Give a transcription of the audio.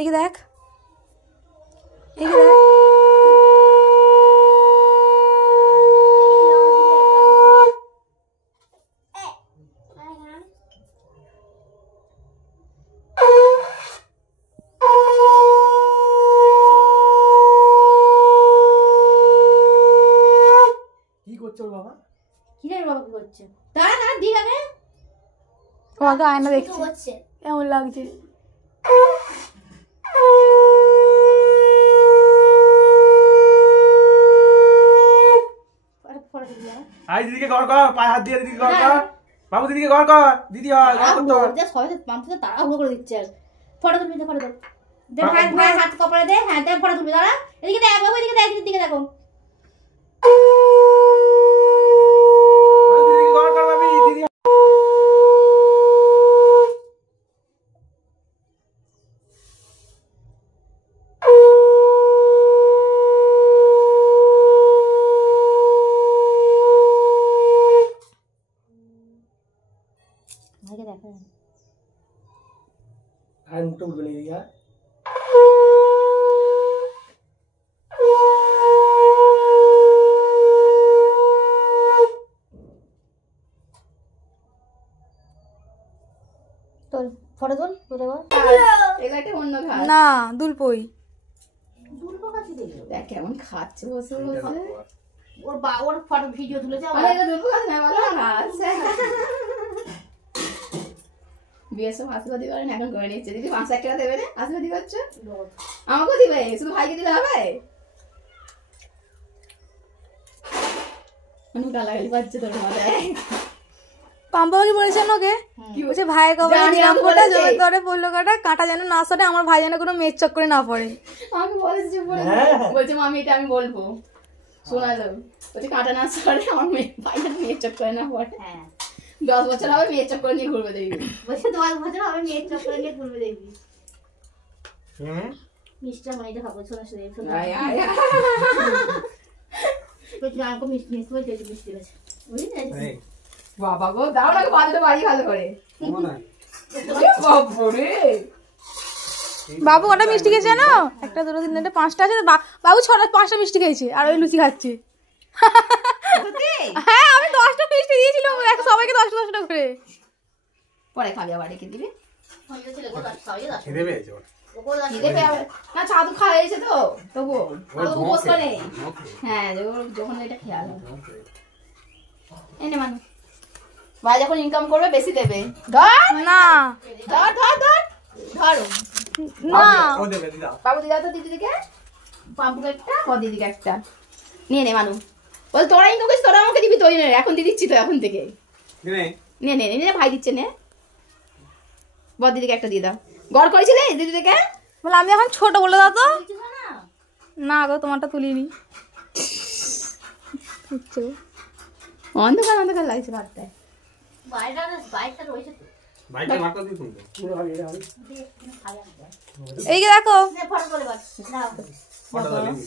এদিকে দেখ, এদিকে দেখ। কি করছো বাবা? কি রে বাবা কি করছে? দাঁড়া দাঁড়া দিক আগে। ও আগে আয়না দেখছে কেমন লাগছে। আই দিদিকে ঘর কর, পায়ে হাত দিয়ে দিদিকে ঘর কর। বাবু দিদিকে ঘর কর, দিদি হয় ঘর করতে হয়। যা সবাই মামতে তাড়াহুড়ো করে দিচ্ছে আর। ফটো তুলবি দে, ফটো তুল দে, ভাই ভাই হাত কপালে দে। হ্যাঁ দে, ফটো তুলবি। দাঁড়া এদিকে দেখ বাবু, এদিকে দেখ, এদিকে দেখো। দিদিকে ঘর কর বাবি, দিদি। ভাইকে দেখা আর মুখটা উঠবে না দিদি। তোর ফটো তুল, তুলে বল। এগুলো একটা অন্য ঘাস। না দুলপই দুলপো কাছে দেখো দেখ কেমন খাচ্ছে বসে বসে। ওর ফটো ভিডিও তুলেছে। আরে এটা দুটো ঘাস না, বলো ঘাস। বিয়ের সময় আশীর্বাদী করেন, এখন করে নিচ্ছে। দিদি 5 লাখ টাকা দেবে না আশীর্বাদী করছে? আমাকেও দিবে, শুধু ভাইকে দিলে হবে? অনেক গালাগালি পাচ্ছে তোর মাথায়। পাম্পাকে বলেছেন ওকে, কি বলছে ভাইয়ের কপালে জানি নিলাম আমি ফোঁটা, বলেছি। জোরে ধরে পড়লো কাটা, কাঁটা যেন না সরে, আমার ভাই যেন কোনো মেয়ের চক্করে না পড়ে। আমাকে বলেছে বলছে মামি এটা আমি বলবো, শোনালো। বলছে কাঁটা না সরে, আমার ভাই যেন মেয়ের চক্করে না পড়ে। হ্যাঁ 10 বছর হবে মেয়ের চক্করে নিয়ে ঘুরবে দেখবি। বলছে 10 বছর হবে মেয়ের চক্করে নিয়ে ঘুরবে দেখবি। মিষ্টিটা মনে এটা খাবো, শোনা শুনে শোনা। আয় আয় আয়। বলছি আমাকে মিষ্টি মিষ্টি বলছে, মিষ্টি আছে বুঝলি? বাবা গো, দাও না বাজারে বাড়ি ভালো করে। বাবরে বাবু কটা মিষ্টি খেয়েছে জানো? 1 2 3 4 5টা আছে। বাবু 5টা মিষ্টি খেয়েছে আর ওই লুচি খাচ্ছে। হ্যাঁ আমি 10টা মিষ্টি দিয়েছিলাম সবাইকে 10টা 10টা করে। পরে খাবি আবার রেখে দিবি। খিদে পেয়েছে ওর। খিদে পেয়ে না, ছাতু খাইয়েছে তো তবু উপোস করে। হ্যাঁ যখন এটা খেয়াল হবে। এনে মানু ভাই যখন ইনকাম করবে বেশি দেবে। ধর না ধর ধর ধর ধরো না ও দেবে দিদা। বাবু দিদা তো দিদিকে পাম্পুকে একটা, ও দিদিকে একটা নিয়ে নে মানু। বল তোরা ইনকাম করিস, তোরা আমাকে দিবি তো। এখন দিয়ে দিচ্ছি তো, এখন থেকে নে নে নে নে, ভাই দিচ্ছে নে। বল দিদিকে একটা দিয়ে দাও। গড় করেছিলে দিদিকে? বলে আমি এখন ছোট বলে দাও তো। না গো তোমারটা তুলিনি। অন্ধকার অন্ধকার লাগছে ভাতটায়। বাইকটা রয়েছে তো। ভাইকে মারতে দিই তুমি। পুরো ভাই এটা হবে। এইকে দেখো ফটো তুলে বল। দাও ফটো দিবি।